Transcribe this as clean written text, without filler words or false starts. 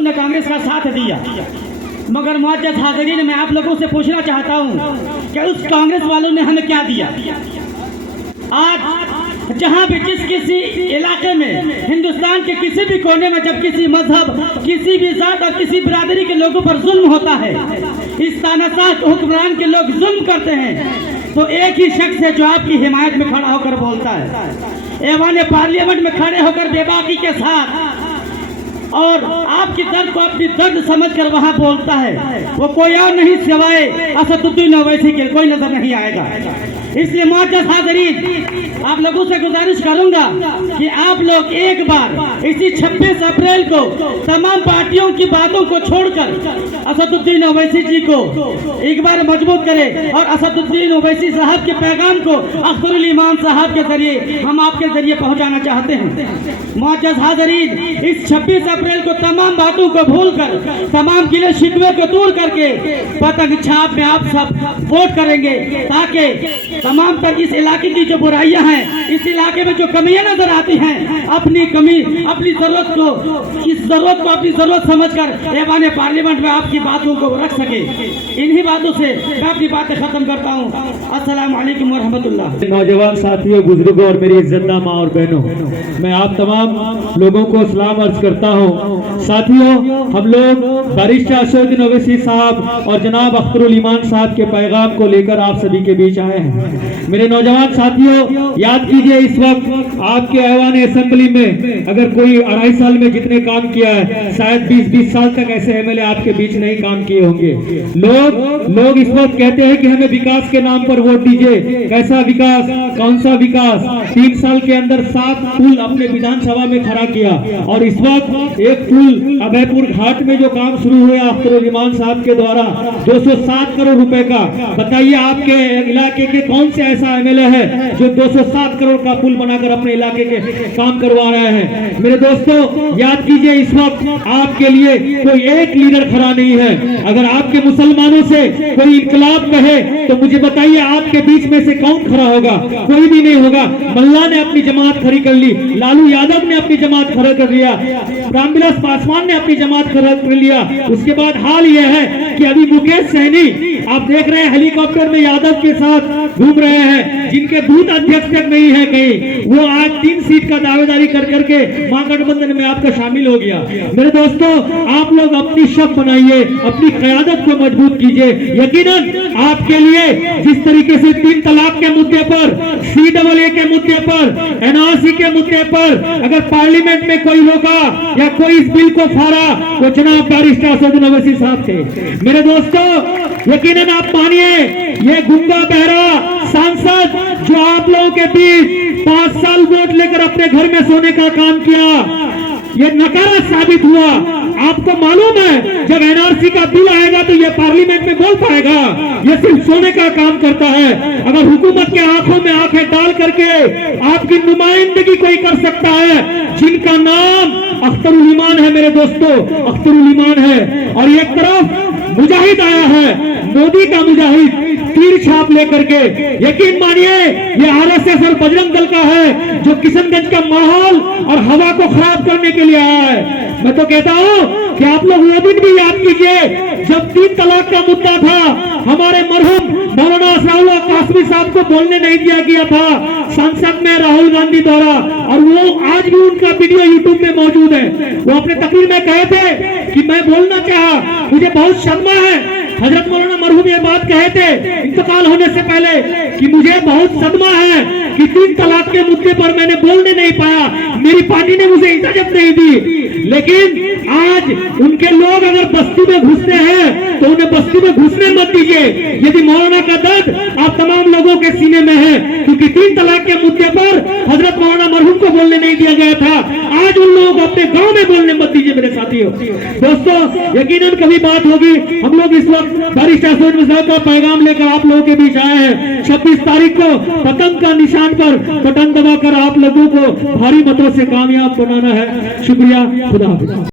लोगों ने कांग्रेस का साथ दिया, मगर मुअज़्ज़ज़ हाज़रीन, मैं आप लोगों से पूछना चाहता हूँ कि उस कांग्रेस वालों ने हमें क्या दिया। आज जहाँ भी जिस किसी इलाके में, हिंदुस्तान के किसी भी कोने में, जब किसी मजहब, किसी भी जात और किसी बिरादरी के लोगों पर जुल्म होता है, इस तानाशाह हुक्मरान के लोग जुल्म करते हैं, तो एक ही शख्स है जो आपकी हिमायत में खड़ा होकर बोलता है, ऐवान पार्लियामेंट में खड़े होकर बेबाकी के साथ, और आपकी दर्द को अपनी दर्द समझकर वहाँ बोलता है। वो कोई और नहीं सिवाय असदुद्दीन ओवैसी के, कोई नजर नहीं आएगा। इसलिए मुअज़्ज़ज़ हाज़रीन, आप लोगों से गुजारिश करूंगा कि आप लोग एक बार इसी 26 अप्रैल को तमाम पार्टियों की बातों को छोड़कर असदुद्दीन ओवैसी जी को एक बार मजबूत करें, और असदुद्दीन ओवैसी साहब के पैगाम को अख्तरुल ईमान साहब के जरिए हम आपके जरिए पहुंचाना चाहते हैं। मुअज़्ज़ज़ हाज़रीन, इस 26 अप्रैल को तमाम बातों को भूलकर, तमाम गिले शिकवे को दूर करके पतंग छाप में आप सब वोट करेंगे, ताकि तमाम तर इस इलाके की जो बुराइयां हैं, इस इलाके में जो कमियां नजर आती हैं, अपनी कमी, अपनी जरूरत को, इस जरूरत को अपनी जरूरत समझकर ऐवान पार्लियामेंट में आपकी बातों को रख सके। इन्हीं बातों से मैं अपनी बातें खत्म करता हूँ। अस्सलाम वालेकुम व रहमतुल्लाह। नौजवान साथियों, बुजुर्गों और मेरी इज्जतदा माँ और बहनों, मैं आप तमाम लोगों को सलाम अर्ज करता हूँ। साथियों, हम लोग बैरिस्टर असदुद्दीन ओवैसी साहब और जनाब अख्तरुल ईमान साहब के पैगाम को लेकर आप सभी के बीच आए हैं। मेरे नौजवान साथियों, याद कीजिए, इस वक्त आपके ऐवान असेंबली में अगर कोई 2.5 साल में जितने काम किया है, शायद 20-20 साल तक ऐसे एमएलए आपके बीच नहीं काम किए होंगे। लोग इस वक्त कहते हैं कि हमें विकास के नाम पर वोट दीजिए। कैसा विकास, कौन सा विकास? 3 साल के अंदर 7 पुल अपने विधानसभा में खड़ा किया, और इस वक्त एक पुल अभयपुर घाट में जो काम शुरू हुआ अख्तरुल ईमान साहब के द्वारा 207 करोड़ रुपए का। बताइए, आपके इलाके के कौन से ऐसा एमएलए है जो 207 करोड़ का पुल बनाकर अपने इलाके के काम करवा रहे हैं? मेरे दोस्तों, याद कीजिए, इस वक्त आपके लिए कोई एक लीडर खड़ा नहीं है। अगर आपके मुसलमानों से कोई इनकलाब कहे तो मुझे बताइए, आपके बीच में से कौन खड़ा होगा? कोई भी नहीं होगा। मल्ला ने अपनी जमात खड़ी कर ली, लालू यादव ने अपनी जमात खड़ा कर लिया, रामविलास पासवान ने अपनी जमात खड़ा कर लिया। उसके बाद हाल यह है कि अभी मुकेश सहनी, आप देख रहे हैं, हेलीकॉप्टर में यादव के साथ घूम रहे हैं, जिनके बूथ अध्यक्ष तक नहीं है कहीं, वो आज 3 सीट का दावेदारी कर करके महागठबंधन में आपका शामिल हो गया। मेरे दोस्तों, आप लोग अपनी शब बनाइए, अपनी क़यादत को मजबूत कीजिए। यकीनन आपके लिए जिस तरीके से 3 तलाक के मुद्दे पर, CAA के मुद्दे पर, NRC के मुद्दे पर अगर पार्लियामेंट में कोई रोका या कोई इस बिल को फाड़ा, तो जनाब बैरिस्टर असदुद्दीन ओवैसी साहब थे। मेरे दोस्तों, यकीनन आप मानिए, ये गुंगा बहरा सांसद जो आप लोगों के बीच 5 साल वोट लेकर अपने घर में सोने का काम किया, ये नकारा साबित हुआ। आपको मालूम है, जब NRC का बिल आएगा तो ये पार्लियामेंट में बोल पाएगा? ये सिर्फ सोने का काम करता है। अगर हुकूमत के आंखों में आंखें डाल करके आपकी नुमाइंदगी कोई कर सकता है, जिनका नाम अख्तरुल ईमान है, मेरे दोस्तों, अख्तरुल ईमान है, और एक तरफ मुजाहिद आया है, मोदी का मुजाहिद, तीर छाप लेकर के। यकीन मानिए, ये RSS और बजरंग दल का है, जो किशनगंज का माहौल और हवा को खराब करने के लिए आया है। मैं तो कहता हूँ कि आप लोग वो दिन भी याद कीजिए जब 3 तलाक का मुद्दा था, हमारे मरहूम मौलाना असराउल्लाह कासमी साहब को बोलने नहीं दिया गया था संसद में राहुल गांधी द्वारा, और वो आज भी उनका वीडियो यूट्यूब में मौजूद है। वो अपने तकरीर में कहे थे कि मैं बोलना चाहा, मुझे बहुत शर्मा है। हजरत मौलाना मरहूम ये बात कहे थे इंतकाल होने से पहले कि मुझे बहुत सदमा है कि 3 तलाक के मुद्दे पर मैंने बोलने नहीं पाया, मेरी पार्टी ने मुझे इजाजत नहीं दी। लेकिन आज उनके लोग अगर बस्ती में घुसते हैं तो उन्हें बस्ती में घुसने मत दीजिए। यदि मौलाना का दर्द आप तमाम लोगों के सीने में है, क्योंकि 3 तलाक के मुद्दे पर हजरत मौलाना मरहूम को बोलने नहीं दिया गया था, आज उन लोगों को अपने गांव में बोलने मत दीजिए। मेरे साथियों, दोस्तों, यकीनन कभी बात होगी। हम लोग इस वक्त बैरिस्टर असदुद्दीन साहब का पैगाम लेकर आप लोगों के बीच आए हैं। 26 तारीख को पतंग का निशान पर बटन दबाकर आप लोगों को भारी मतों से कामयाब बनाना है। शुक्रिया, खुदा हाफिज़।